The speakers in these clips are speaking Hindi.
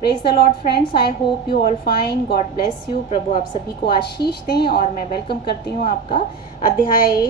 Praise the lord friends, I hope you all fine, God bless you. प्रभु आप सभी को आशीष दें और मैं वेलकम करती हूँ आपका अध्याय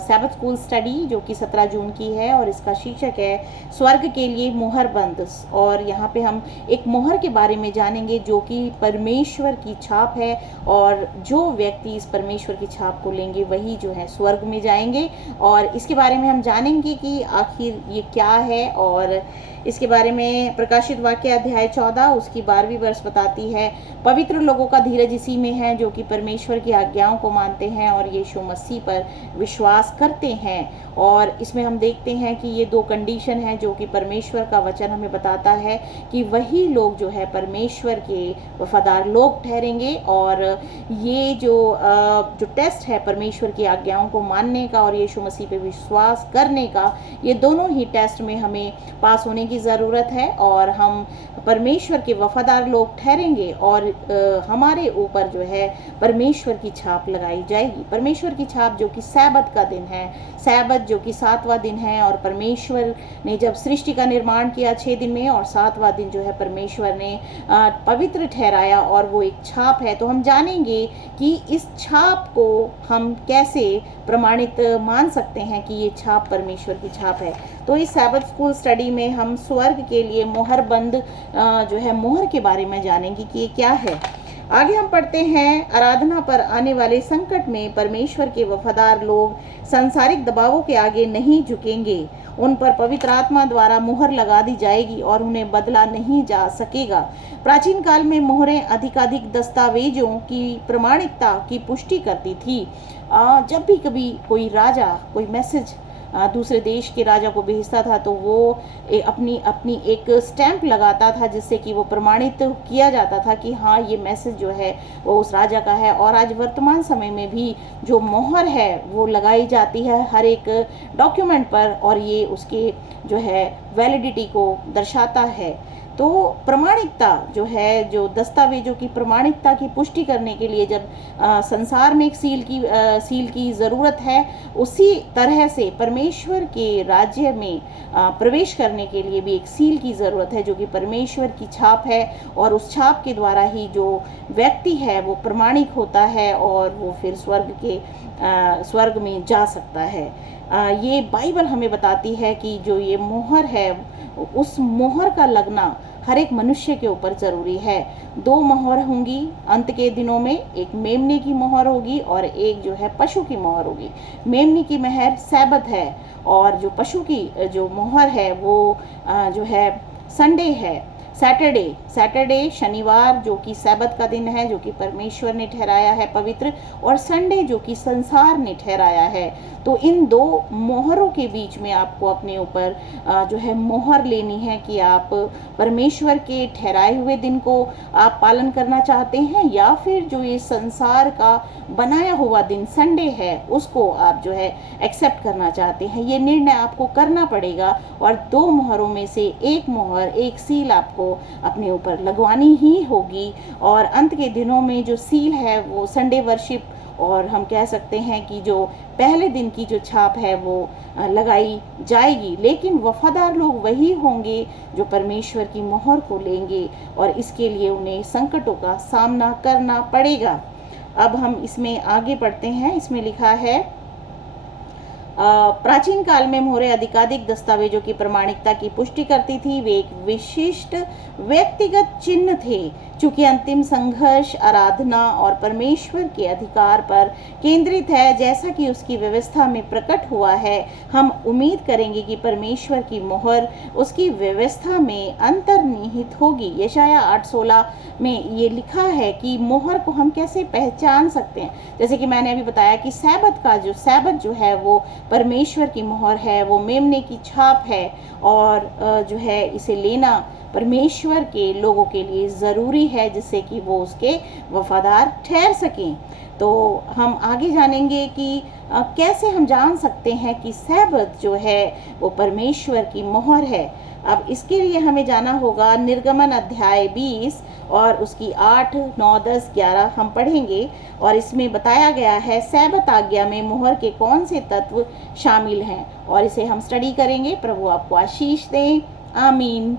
सैबथ स्कूल स्टडी जो कि 17 जून की है और इसका शीर्षक है स्वर्ग के लिए मोहर बंद। और यहाँ पे हम एक मोहर के बारे में जानेंगे जो कि परमेश्वर की छाप है और जो व्यक्ति इस परमेश्वर की छाप को लेंगे वही जो है स्वर्ग में जाएंगे। और इसके बारे में हम जानेंगे कि आखिर ये क्या है। और इसके बारे में प्रकाशित वाक्य अध्याय 14 उसकी 12वीं वर्ष बताती है, पवित्र लोगों का धीरज इसी में है जो कि परमेश्वर की आज्ञाओं को मानते हैं और यीशु मसीह पर विश्वास करते हैं। और इसमें हम देखते हैं कि ये 2 कंडीशन है जो कि परमेश्वर का वचन हमें बताता है कि वही लोग जो है परमेश्वर के वफादार लोग ठहरेंगे। और ये जो टेस्ट है परमेश्वर की आज्ञाओं को मानने का और यीशु मसीह पे विश्वास करने का, ये दोनों ही टेस्ट में हमें पास होने की ज़रूरत है और हम परमेश्वर के वफादार लोग ठहरेंगे और हमारे ऊपर जो है परमेश्वर की छाप लगाई जाएगी। परमेश्वर की छाप जो कि सैबत का दिन है, सैबत जो कि 7वां दिन है। और परमेश्वर ने जब सृष्टि का निर्माण किया 6 दिन में और 7वां दिन जो है परमेश्वर ने पवित्र ठहराया और वो एक छाप है। तो हम जानेंगे कि इस छाप को हम कैसे प्रमाणित मान सकते हैं कि ये छाप परमेश्वर की छाप है। तो इस सैबथ स्कूल स्टडी में हम स्वर्ग के लिए मोहर बंद जो है मोहर के बारे में जानेंगे कि ये क्या है। आगे हम पढ़ते हैं, आराधना पर आने वाले संकट में परमेश्वर के वफादार लोग सांसारिक दबावों के आगे नहीं झुकेंगे। उन पर पवित्र आत्मा द्वारा मोहर लगा दी जाएगी और उन्हें बदला नहीं जा सकेगा। प्राचीन काल में मोहरें अधिकाधिक दस्तावेजों की प्रमाणिकता की पुष्टि करती थी। जब भी कभी कोई राजा कोई मैसेज दूसरे देश के राजा को भेजता था तो वो अपनी एक स्टैंप लगाता था जिससे कि वो प्रमाणित किया जाता था कि हाँ ये मैसेज जो है वो उस राजा का है। और आज वर्तमान समय में भी जो मोहर है वो लगाई जाती है हर एक डॉक्यूमेंट पर और ये उसके जो है वैलिडिटी को दर्शाता है। तो प्रमाणिकता जो है, जो दस्तावेजों की प्रमाणिकता की पुष्टि करने के लिए जब संसार में एक सील की ज़रूरत है, उसी तरह से परमेश्वर के राज्य में प्रवेश करने के लिए भी एक सील की ज़रूरत है जो कि परमेश्वर की छाप है। और उस छाप के द्वारा ही जो व्यक्ति है वो प्रमाणिक होता है और वो फिर स्वर्ग में जा सकता है। ये बाइबल हमें बताती है कि जो ये मोहर है उस मोहर का लगना हर एक मनुष्य के ऊपर ज़रूरी है। 2 मोहर होंगी अंत के दिनों में, एक मेमने की मोहर होगी और एक जो है पशु की मोहर होगी। मेमने की मोहर सैबत है और जो पशु की जो मोहर है वो जो है संडे है, सैटरडे शनिवार जो कि सैबत का दिन है जो कि परमेश्वर ने ठहराया है पवित्र, और संडे जो कि संसार ने ठहराया है। तो इन 2 मोहरों के बीच में आपको अपने ऊपर जो है मोहर लेनी है कि आप परमेश्वर के ठहराए हुए दिन को आप पालन करना चाहते हैं या फिर जो ये संसार का बनाया हुआ दिन संडे है उसको आप जो है एक्सेप्ट करना चाहते हैं। ये निर्णय आपको करना पड़ेगा और 2 मोहरों में से एक मोहर, एक सील आपको अपने ऊपर लगवानी ही होगी। और अंत के दिनों में जो सील है वो संडे वर्शिप, और हम कह सकते हैं कि जो पहले दिन की जो छाप है वो लगाई जाएगी। लेकिन वफादार लोग वही होंगे जो परमेश्वर की मोहर को लेंगे और इसके लिए उन्हें संकटों का सामना करना पड़ेगा। अब हम इसमें आगे पढ़ते हैं। इसमें लिखा है, प्राचीन काल में मोहरें अधिकाधिक दस्तावेजों की प्रमाणिकता की पुष्टि करती थी। वे एक विशिष्ट व्यक्तिगत चिन्ह थे। चूंकि अंतिम संघर्ष आराधना और परमेश्वर के अधिकार पर केंद्रित है जैसा कि उसकी व्यवस्था में प्रकट हुआ है, हम उम्मीद करेंगे कि परमेश्वर की मोहर उसकी व्यवस्था में अंतर्निहित होगी। यशाया 8:16 में ये लिखा है कि मोहर को हम कैसे पहचान सकते हैं। जैसे कि मैंने अभी बताया कि सैबत जो है वो परमेश्वर की मोहर है, वो मेमने की छाप है और जो है इसे लेना परमेश्वर के लोगों के लिए ज़रूरी है जिससे कि वो उसके वफादार ठहर सकें। तो हम आगे जानेंगे कि कैसे हम जान सकते हैं कि सैबत जो है वो परमेश्वर की मोहर है। अब इसके लिए हमें जाना होगा निर्गमन अध्याय 20 और उसकी 8, 9, 10, 11 हम पढ़ेंगे। और इसमें बताया गया है सैबत आज्ञा में मोहर के कौन से तत्व शामिल हैं और इसे हम स्टडी करेंगे। प्रभु आपको आशीष दें। आमीन।